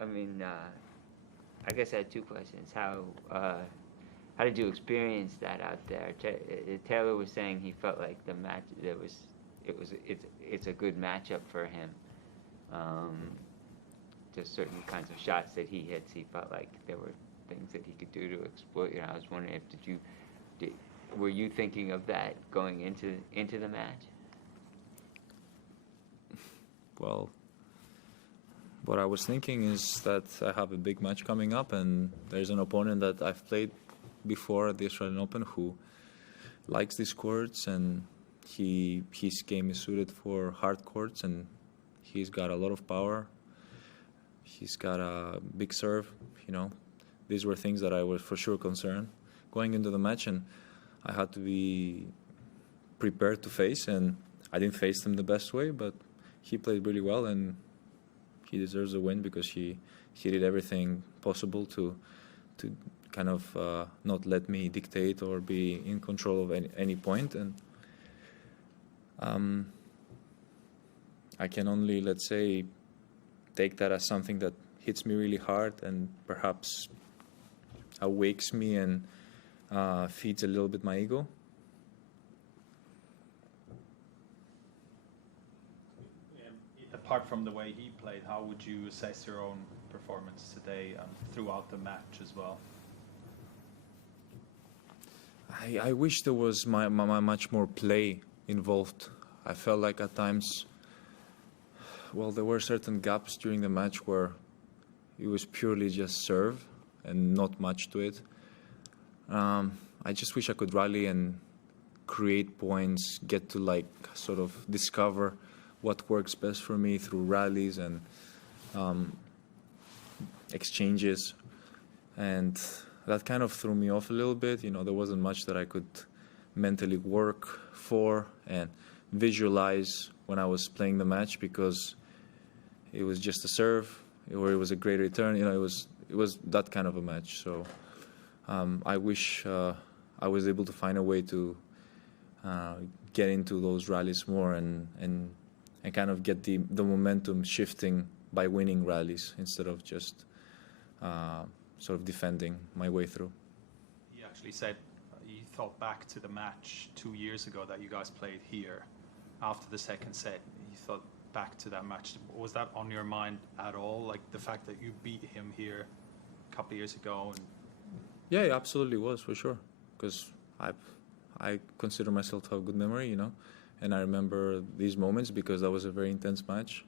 I mean, I guess I had two questions. How did you experience that out there? Taylor was saying he felt like the match it's a good matchup for him. Just certain kinds of shots that he hits, he felt like there were things that he could do to exploit. You know, I was wondering if were you thinking of that going into the match? Well, what I was thinking is that I have a big match coming up, and there's an opponent that I've played before at the Australian Open who likes these courts, and his game is suited for hard courts, and he's got a lot of power. He's got a big serve, you know. These were things that I was for sure concerned going into the match, and I had to be prepared to face, and I didn't face him the best way, but he played really well, and he deserves a win because he did everything possible to kind of not let me dictate or be in control of any point. And I can only, let's say, take that as something that hits me really hard and perhaps awakes me and feeds a little bit my ego. Apart from the way he played, how would you assess your own performance today and throughout the match as well? I wish there was much more play involved. I felt like at times, well, there were certain gaps during the match where it was purely just serve and not much to it. I just wish I could rally and create points, get to like sort of discover what works best for me through rallies and exchanges, and that kind of threw me off a little bit. You know, there wasn't much that I could mentally work for and visualize when I was playing the match, because it was just a serve or it was a great return. You know, it was that kind of a match. So I wish I was able to find a way to get into those rallies more and kind of get the momentum shifting by winning rallies instead of just sort of defending my way through. He actually said he thought back to the match 2 years ago that you guys played here. After the second set, he thought back to that match. Was that on your mind at all? Like the fact that you beat him here a couple of years ago? Yeah, it absolutely was, for sure. Because I consider myself to have good memory, you know. And I remember these moments because that was a very intense match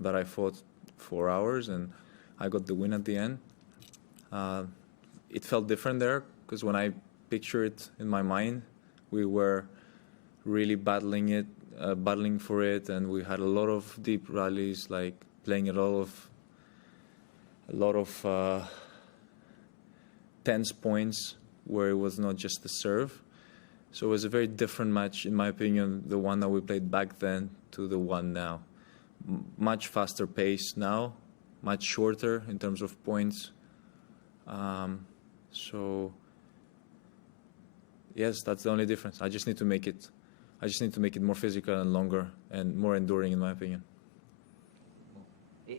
that I fought 4 hours and I got the win at the end. It felt different there because when I picture it in my mind, we were really battling for it, and we had a lot of deep rallies, like playing a lot of tense points where it was not just the serve. So it was a very different match, in my opinion, the one that we played back then to the one now. Much faster pace now, much shorter in terms of points. So yes, that's the only difference. I just need to make it more physical and longer and more enduring, in my opinion.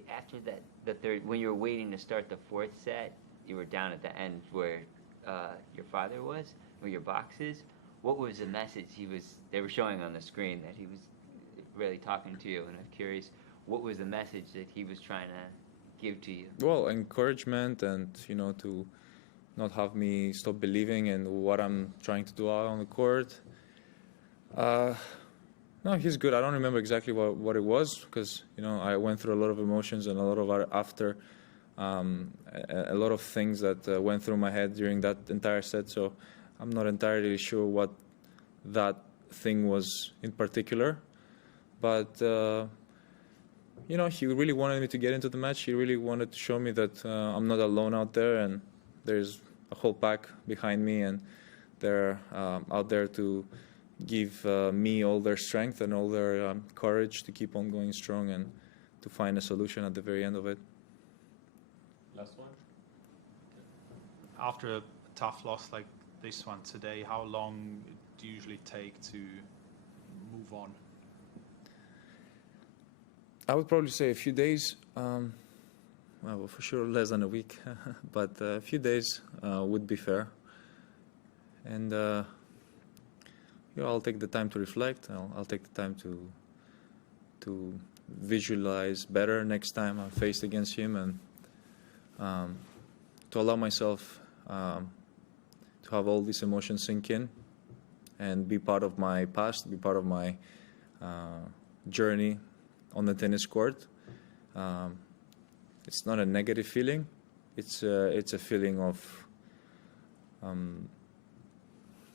After the third, when you were waiting to start the fourth set, you were down at the end where your father was, or your boxes. What was the message they were showing on the screen that he was really talking to you? And I'm curious, what was the message that he was trying to give to you? Well, encouragement, and you know, to not have me stop believing in what I'm trying to do out on the court. No, he's good. I don't remember exactly what it was because, you know, I went through a lot of emotions and a lot of a lot of things that went through my head during that entire set. So I'm not entirely sure what that thing was in particular. But, you know, he really wanted me to get into the match. He really wanted to show me that I'm not alone out there, and there's a whole pack behind me, and they're out there to give me all their strength and all their courage to keep on going strong and to find a solution at the very end of it. Last one. After a tough loss like this one today, how long do you usually take to move on? I would probably say a few days. Well, for sure less than a week, but a few days would be fair. And I'll take the time to reflect. I'll take the time to visualize better next time I'm faced against him, and to allow myself to have all these emotions sink in and be part of my past, be part of my journey on the tennis court. It's not a negative feeling. It's a feeling of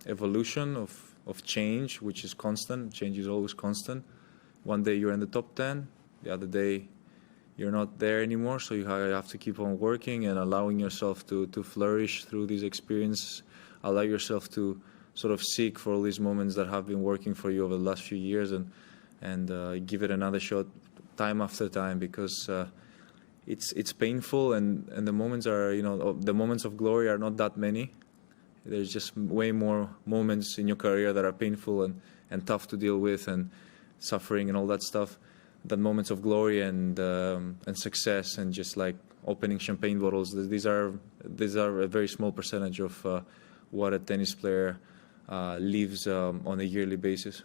evolution, of change, which is constant. Change is always constant. One day you're in the top 10, the other day you're not there anymore, so you have to keep on working and allowing yourself to flourish through these experiences. Allow yourself to sort of seek for all these moments that have been working for you over the last few years, and give it another shot time after time, because it's painful, and the moments are, the moments of glory are not that many. There's just way more moments in your career that are painful and tough to deal with, and suffering and all that stuff, than moments of glory and success and just like opening champagne bottles. These are a very small percentage of what a tennis player lives on a yearly basis.